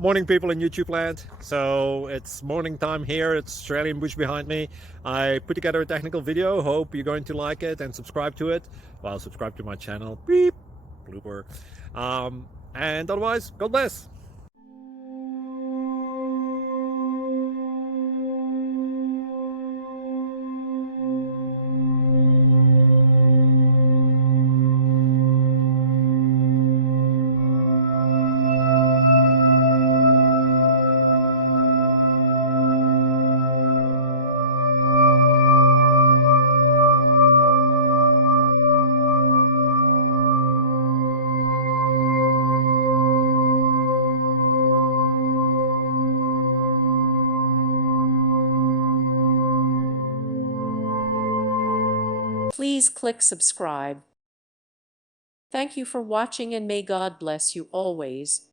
Morning, people in YouTube land. So it's morning time here. It's Australian bush behind me. I put together a technical video. Hope you're going to like it and subscribe to it. Well, subscribe to my channel. Beep. Blooper. And otherwise, God bless. Please click subscribe. Thank you for watching and may God bless you always.